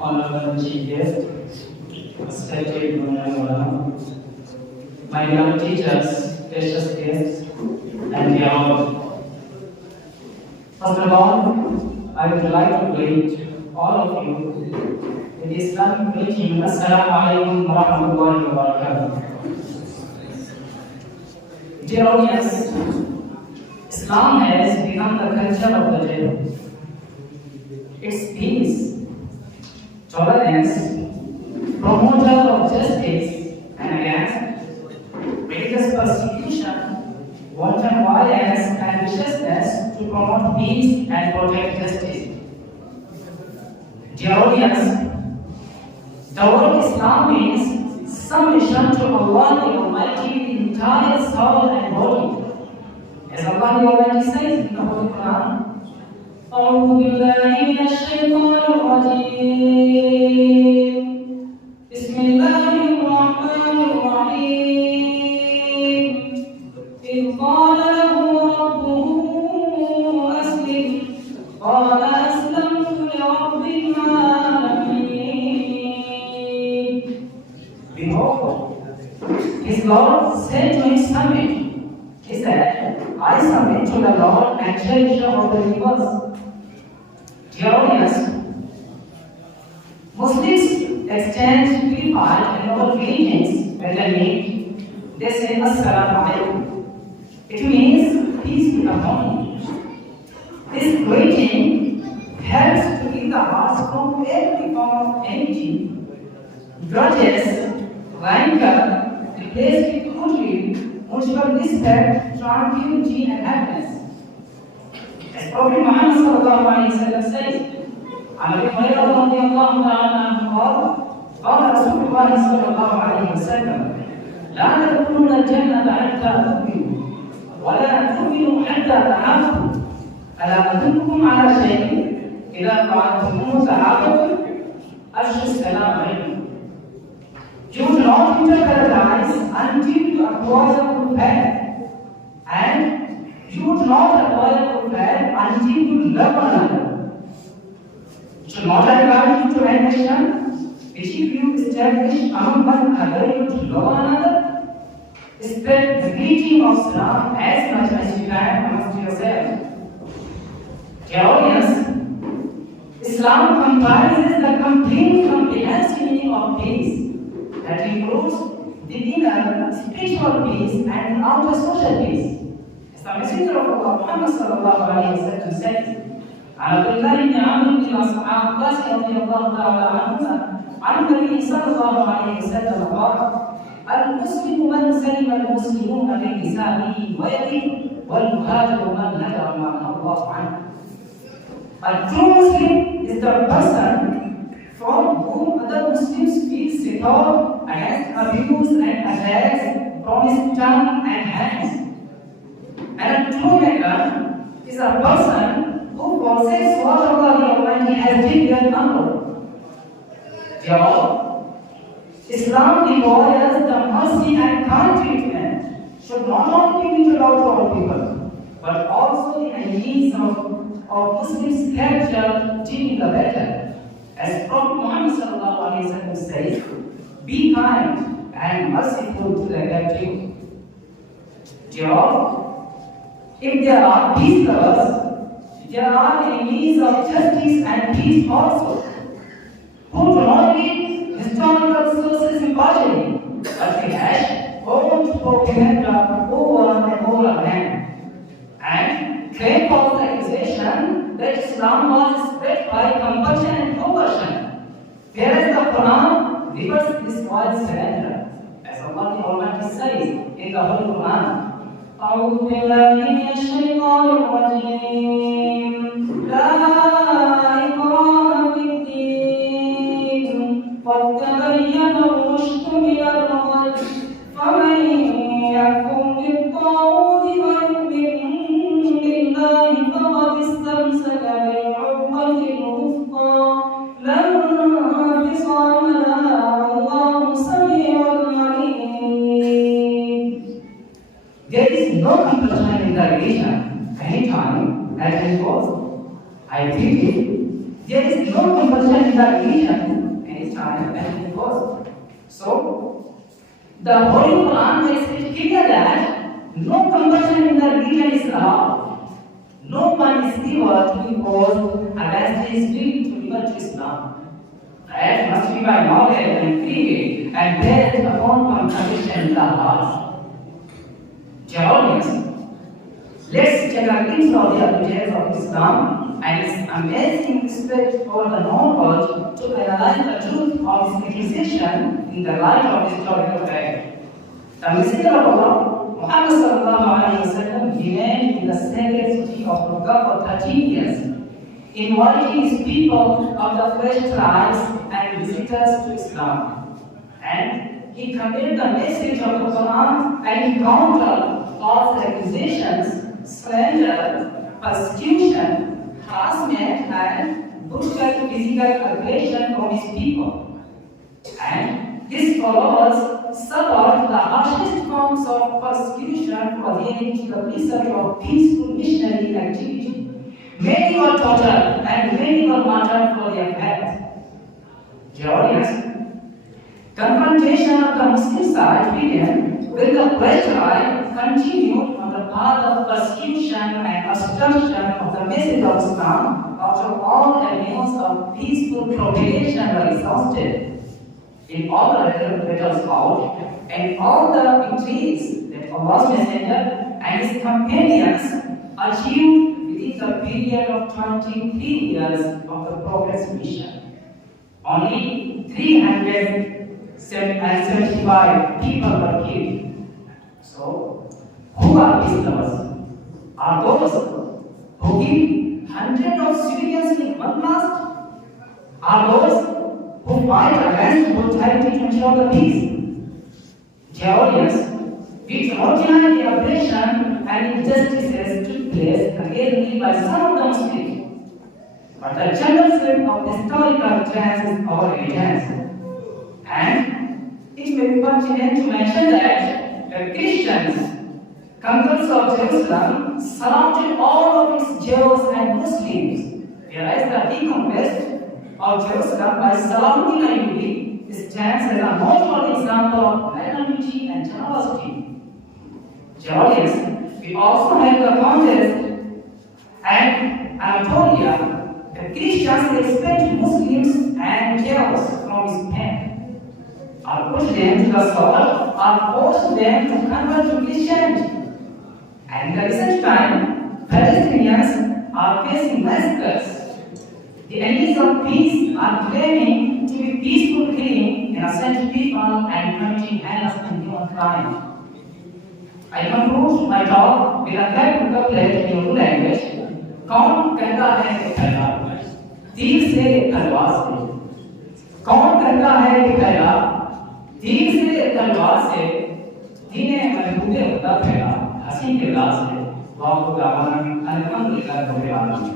Honorable Chief Guest, respected Mulana, my young teachers, precious guests, and dear all. First of all, I would like to greet all of you with Islamic greeting. Assalamu alaikum wa rahmatullahi wa barakatuh. Dear audience, Islam has become the culture of the day. Its peace, tolerance, promoter of justice and against religious persecution, wanton violence and viciousness to promote peace and protect justice. Dear audience, the word Islam means submission to Allah the Almighty with entire soul and body. As Allah the Almighty says in the Holy Quran, أعوذ بالله من الشيطان الرجيم بسم الله الرحمن الرحيم إذ قال له ربه أسلم قال أسلمت لرب العالمين. Behold, his Lord said to his submit, he said, I submit to the Lord and cherisher of the universe. Dear audience, Muslims exchange purified and noble greetings when they meet. They say Assalamu alaikum. It means peace be upon you. This greeting helps to keep the hearts from every form of envy, grudges, rancor, replaced with goodwill, mutual respect, tranquility, and happiness. As Prophet Muhammad sallallahu alaihi wasallam says, عن ابي هريره رضي الله تعالى عنه قال قال رسول الله صلى الله عليه وسلم لا تدخلون الجنه حتى تؤمنوا ولا تؤمنوا حتى تحابوا الا ادلكم على شيء اذا فعلتموه تحاببتم افشوا السلام عليكم. You will not enter paradise until you acquire full faith, and you would not acquire full faith until you love one another. It should not allow you to ambition, which if you establish among one another, you to love one another. Spread the greeting of Islam as much as you can amongst yourselves. Dear audience, Islam comprises the complete comprehensive meaning of peace that includes the inner spiritual peace and outer social peace. As the Messenger of Allah Muhammad sallallahu alaihi wasallam says, عن عبد الله بن عمرو بن عباس رضي الله تعالى عنهما عن النبي صلى الله عليه وسلم قال: المسلم من سلم المسلمون من لسانه ويده والمهاجر من هجر ما نهى الله عنه. A true Muslim is the person from whom other Muslims feel secure against abuse and attacks from his tongue and hands. And a true beggar is a person who forsakes what Allah the Almighty has declared under. Therefore, Islam requires the mercy and kind treatment should not only be meted out to all people, but also in a means of Muslims' character deeming the better. As Prophet Muhammad sallallahu alaihi wasallam says, be kind and merciful to the captive. Therefore, if there are peace lovers, there are enemies of justice and peace also, who do not read historical sources impartially, but rehash old propaganda over and over again, and claim false accusation that Islam was spread by compulsion and coercion, whereas the Quran reverses this wild surrender, as Allah the Almighty says in the Holy Quran. أعوذ بالله من الشيطان الرجيم لا إكراه في الدين قد تبين الرشد من الغي فمن يكفر بالطاغوت ويؤمن بالله فقد استمسك بالعروة الوثقى لا انفصام لها والله سميع عليم. There is no compulsion in the religion anytime as it was. I repeat it, there is no compulsion in the religion any time and it goes. So, the Holy Quran makes it clear that no compulsion in the religion is allowed. No one is able to impose against his will to convert to Islam. That must be by knowledge and free will and based upon conviction in the heart. Dear audience, let's take a glimpse of the advantages of Islam and its amazing respect for the known world to analyze the truth of its accusation in the light of historical fact. The Messenger of Allah, Muhammad sallallahu alaihi wasallam, remained in the sacred city of Makkah for 13 years, inviting his people of the fresh tribes and visitors to Islam. And he conveyed the message of the Quran and countered false accusations, slander, persecution, harassment, and brutal physical aggression from his people. And his followers suffered the harshest forms of persecution for adhering to the precept of peaceful missionary activity. Many were tortured and many were martyred for their faith. Dear audience, confrontation of the Muslim side began when the Quraysh continued on the path of persecution and obstruction of the message of Islam after all avenues of peaceful propagation were exhausted. In all the battles fought and all the victories that Allah's Messenger and his companions achieved within the period of 23 years of the Prophet's mission, only 375 people were killed. So, who are these lovers? Are those who kill hundreds of civilians in one blast? Are those who fight against brutality to ensure the peace? Dear audience, we cannot deny the oppression and injustices took place against by some of the Muslims. But the general set of historical trends is our evidence. And it may be pertinent to mention that the Christians, conquerors of Jerusalem, surrounded all of its Jews and Muslims, whereas the reconquest of Jerusalem by Saladin Ayyubi stands as a notable example of magnanimity and generosity. Dear audience, we also have the contest and Anatolia. The Christians expect Muslims and Jews from his pen, or put them to the sword, or force them to convert to Christianity. And in the recent time, Palestinians are facing massacres. The enemies of peace are claiming to be peaceful killing innocent people and committing heinous and human crime. I conclude my talk with a fact couplet in Urdu language. कौन कहता है कि फैला तीर से तलवार से? कौन कहता है कि फैला तीर से तलवार से? दीने महबूबे खुदा फैला हंसी के राज से। वाक़ खुदा अल्हम्दुलिल्लाह रब्बिल आलमीन।